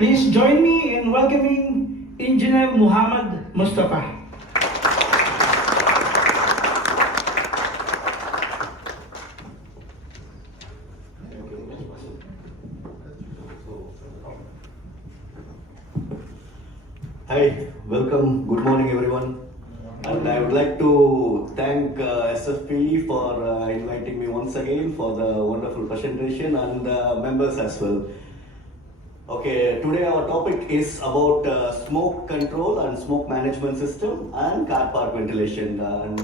Please join me in welcoming Engineer Muhammad Mustafa. Hi, welcome. Good morning, everyone. And I would like to thank SFP for inviting me once again for the wonderful presentation and members as well. Okay, today our topic is about smoke control and smoke management system and car park ventilation. And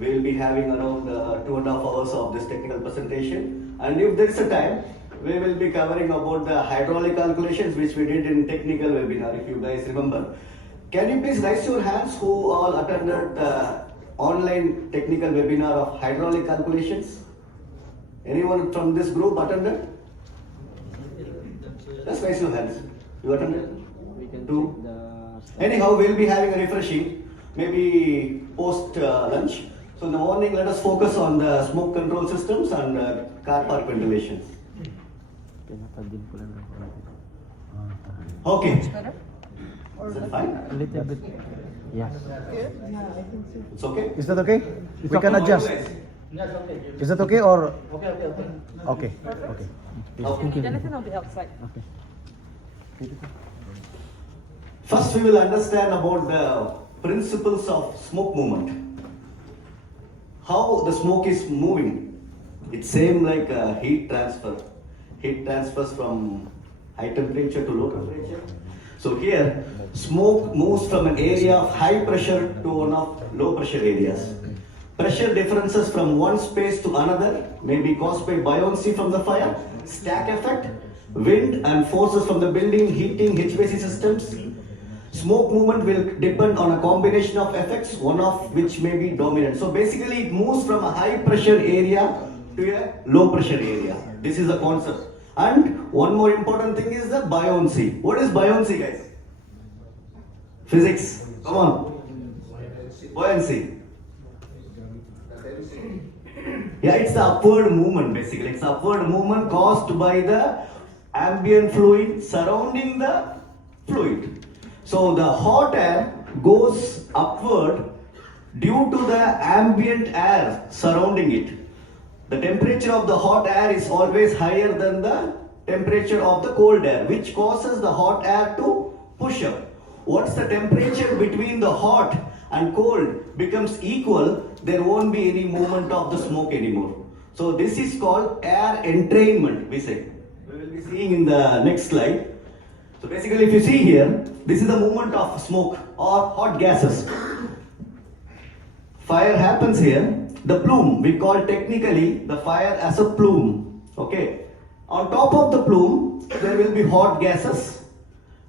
we will be having around 2.5 hours of this technical presentation. And if there is a time, we will be covering about the hydraulic calculations which we did in technical webinar, if you guys remember. Can you please raise your hands who all attended the online technical webinar of hydraulic calculations? Anyone from this group attended? Just raise your hands. You attended? Two? Anyhow, we'll be having a refreshing, maybe post lunch. So in the morning, let us focus on the smoke control systems and car park ventilation. Okay. Is it fine? A little bit. Yes. It's okay? Is that okay? We can adjust. Is that okay or? Okay. Okay. Okay. Jonathan will be outside. Okay. First, we will understand about the principles of smoke movement. How the smoke is moving. It's same like heat transfer. Heat transfers from high temperature to low temperature. So here, smoke moves from an area of high pressure to one of low pressure areas. Pressure differences from one space to another may be caused by buoyancy from the fire, stack effect, wind and forces from the building, heating, HVAC systems. Smoke movement will depend on a combination of effects, one of which may be dominant. So basically it moves from a high pressure area to a low pressure area. This is the concept. And one more important thing is the buoyancy. What is buoyancy, guys? Physics. Come on. Buoyancy. Yeah, it's the upward movement basically. It's the upward movement caused by the ambient fluid surrounding the fluid. So the hot air goes upward due to the ambient air surrounding it. The temperature of the hot air is always higher than the temperature of the cold air, which causes the hot air to push up. Once the temperature between the hot and cold becomes equal, there won't be any movement of the smoke anymore. So this is called air entrainment, we say. We will be seeing in the next slide. So basically if you see here, this is the movement of smoke or hot gases. Fire happens here. The plume, we call technically the fire as a plume. Okay. On top of the plume, there will be hot gases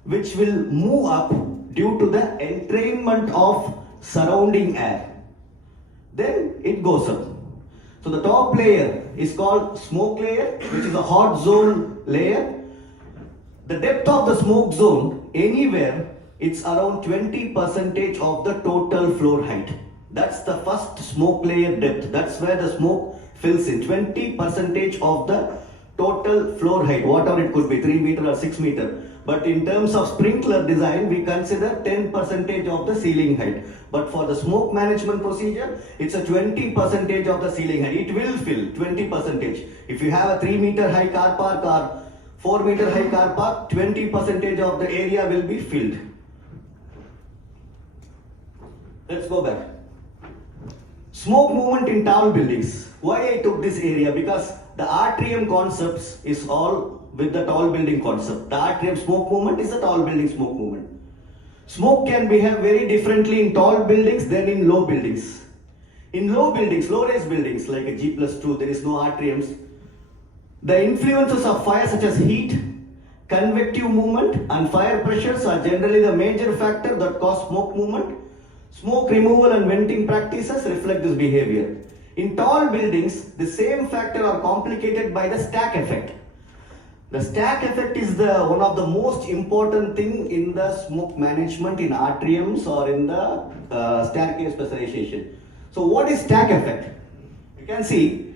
which will move up due to the entrainment of surrounding air. Then it goes up. So the top layer is called smoke layer, which is a hot zone layer. The depth of the smoke zone, anywhere, it's around 20% of the total floor height. That's the first smoke layer depth. That's where the smoke fills in. 20% of the total floor height, whatever it could be, 3 meter or 6 meter. But in terms of sprinkler design, we consider 10% of the ceiling height. But for the smoke management procedure, it's a 20% of the ceiling height. It will fill 20%. If you have a 3 meter high car park or 4 meter high car park, 20% of the area will be filled. Let's go back. Smoke movement in tall buildings. Why I took this area? Because the atrium concepts is all with the tall building concept. The atrium smoke movement is a tall building smoke movement. Smoke can behave very differently in tall buildings than in low buildings. In low buildings, low-rise buildings like a G+2, there is no atriums. The influences of fire such as heat, convective movement and fire pressures are generally the major factor that cause smoke movement. Smoke removal and venting practices reflect this behavior. In tall buildings, the same factor are complicated by the stack effect. The stack effect is one of the most important thing in the smoke management in atriums or in the staircase pressurization. So what is stack effect? You can see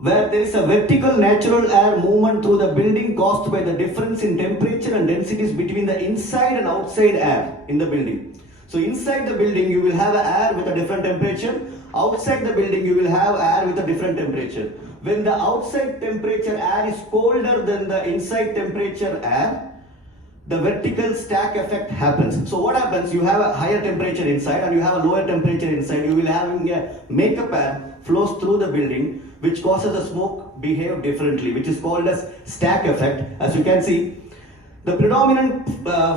where there is a vertical natural air movement through the building caused by the difference in temperature and densities between the inside and outside air in the building. So inside the building you will have air with a different temperature, outside the building you will have air with a different temperature. When the outside temperature air is colder than the inside temperature air, the vertical stack effect happens. So what happens, you have a higher temperature inside and you have a lower temperature inside, you will have a makeup air flows through the building which causes the smoke behave differently, which is called as stack effect. As you can see, the predominant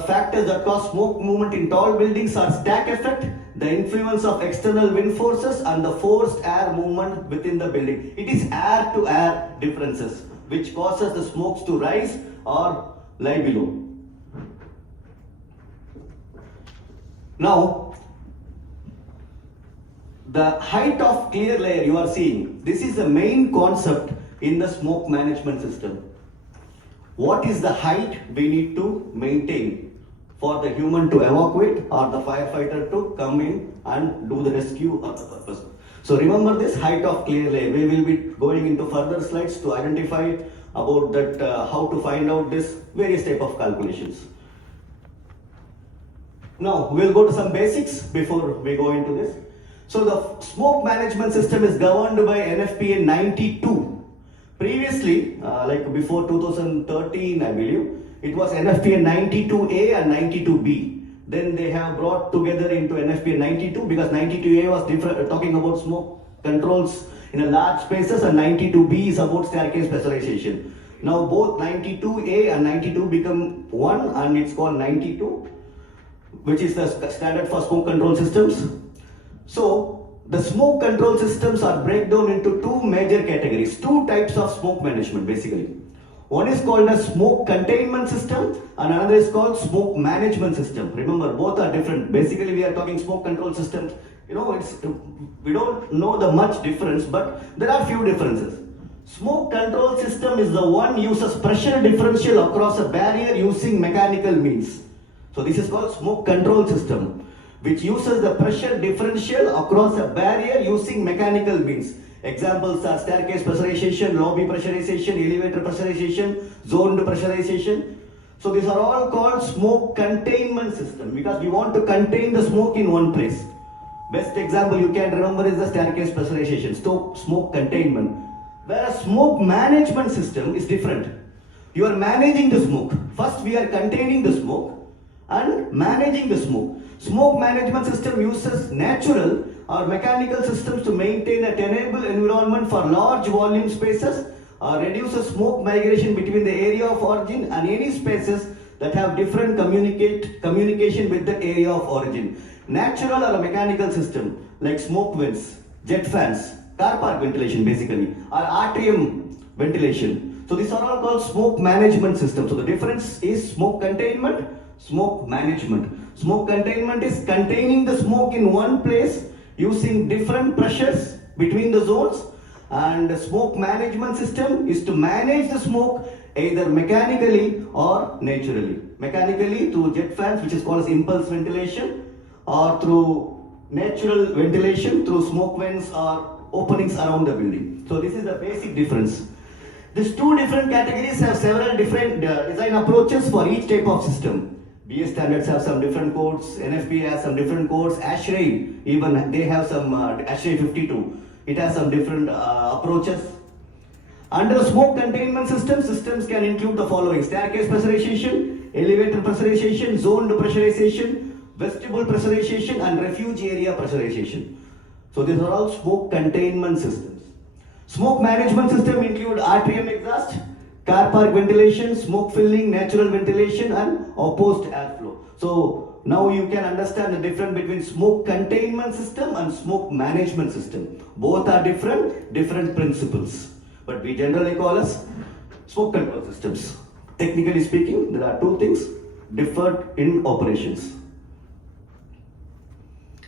factors that cause smoke movement in tall buildings are stack effect, the influence of external wind forces and the forced air movement within the building. It is air to air differences which causes the smokes to rise or lie below. Now, the height of clear layer you are seeing, this is the main concept in the smoke management system. What is the height we need to maintain for the human to evacuate or the firefighter to come in and do the rescue of the purpose? So remember this height of clear layer. We will be going into further slides to identify about that, how to find out this various type of calculations. Now, we'll go to some basics before we go into this. So, the smoke management system is governed by NFPA 92. Previously, like before 2013, I believe, it was NFPA 92A and 92B. Then they have brought together into NFPA 92 because 92A was different, talking about smoke controls in a large spaces, and 92B is about staircase pressurization. Now, both 92A and 92 become one, and it's called 92. Which is the standard for smoke control systems. So, the smoke control systems are breakdown into two major categories, two types of smoke management basically. One is called a smoke containment system and another is called smoke management system. Remember, both are different. Basically, we are talking smoke control systems. You know, we don't know the much difference, but there are few differences. Smoke control system is the one uses pressure differential across a barrier using mechanical means. So this is called smoke control system, which uses the pressure differential across a barrier using mechanical means. Examples are staircase pressurization, lobby pressurization, elevator pressurization, zoned pressurization. So these are all called smoke containment system because we want to contain the smoke in one place. Best example you can remember is the staircase pressurization, smoke containment. Whereas smoke management system is different. You are managing the smoke. First we are containing the smoke and managing the smoke. Smoke management system uses natural or mechanical systems to maintain a tenable environment for large volume spaces or reduces smoke migration between the area of origin and any spaces that have different communication with the area of origin. Natural or a mechanical system like smoke vents, jet fans, Carpark ventilation basically, or atrium ventilation. So these are all called smoke management systems. So the difference is smoke containment, smoke management. Smoke containment is containing the smoke in one place using different pressures between the zones, and the smoke management system is to manage the smoke either mechanically or naturally. Mechanically through jet fans, which is called as impulse ventilation, or through natural ventilation through smoke vents or openings around the building. So this is the basic difference. These two different categories have several different design approaches for each type of system. BS standards have some different codes, NFPA has some different codes, ASHRAE even they have some ASHRAE 52. It has some different approaches. Under smoke containment system, systems can include the following: staircase pressurization, elevator pressurization, zoned pressurization, vestibule pressurization, and refuge area pressurization. So these are all smoke containment systems. Smoke management system include atrium exhaust, car park ventilation, smoke filling, natural ventilation, and opposed airflow. So now you can understand the difference between smoke containment system and smoke management system. Both are different principles, but we generally call as smoke control systems. Technically speaking, there are two things differed in operations.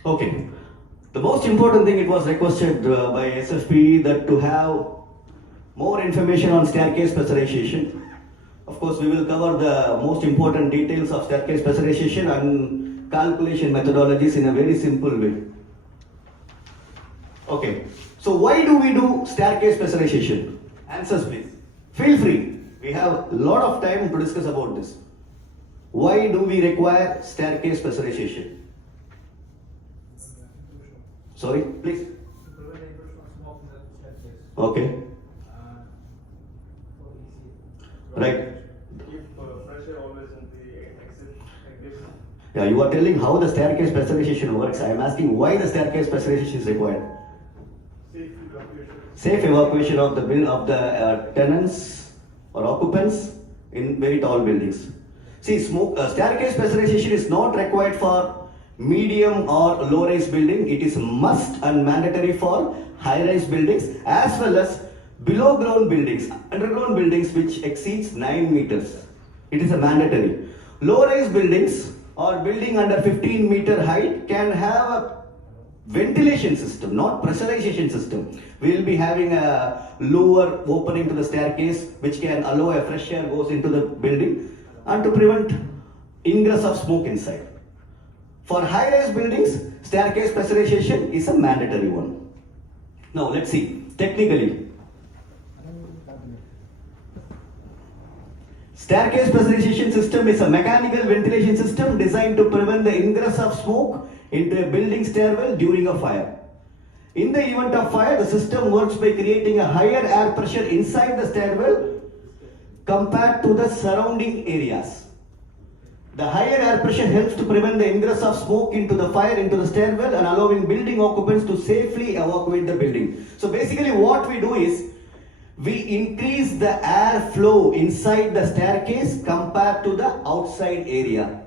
Okay, the most important thing, it was requested by SFP that to have more information on staircase pressurization. Of course, we will cover the most important details of staircase pressurization and calculation methodologies in a very simple way. Okay. So why do we do staircase pressurization? Answers please. Feel free. We have a lot of time to discuss about this. Why do we require staircase pressurization? Sorry, please. Okay. Right. Yeah, you are telling how the staircase pressurization works. I am asking why the staircase pressurization is required. Safe evacuation of the tenants or occupants in very tall buildings. See, staircase pressurization is not required for medium or low-rise building. It is must and mandatory for high-rise buildings as well as below-ground buildings, underground buildings which exceeds 9 meters. It is a mandatory. Low-rise buildings or building under 15-meter height can have a ventilation system, not pressurization system. We will be having a lower opening to the staircase which can allow a fresh air goes into the building and to prevent ingress of smoke inside. For high-rise buildings, staircase pressurization is a mandatory one. Now let's see, technically. Staircase pressurization system is a mechanical ventilation system designed to prevent the ingress of smoke into a building stairwell during a fire. In the event of fire, the system works by creating a higher air pressure inside the stairwell compared to the surrounding areas. The higher air pressure helps to prevent the ingress of smoke into the fire into the stairwell and allowing building occupants to safely evacuate the building. So basically what we do is we increase the air flow inside the staircase compared to the outside area.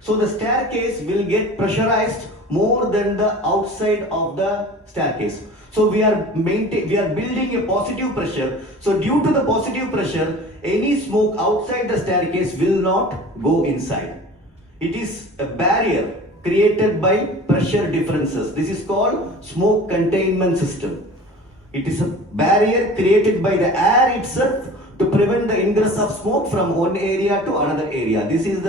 So the staircase will get pressurized more than the outside of the staircase. So we are building a positive pressure. So due to the positive pressure, any smoke outside the staircase will not go inside. It is a barrier created by pressure differences. This is called smoke containment system. It is a barrier created by the air itself to prevent the ingress of smoke from one area to another area. This is the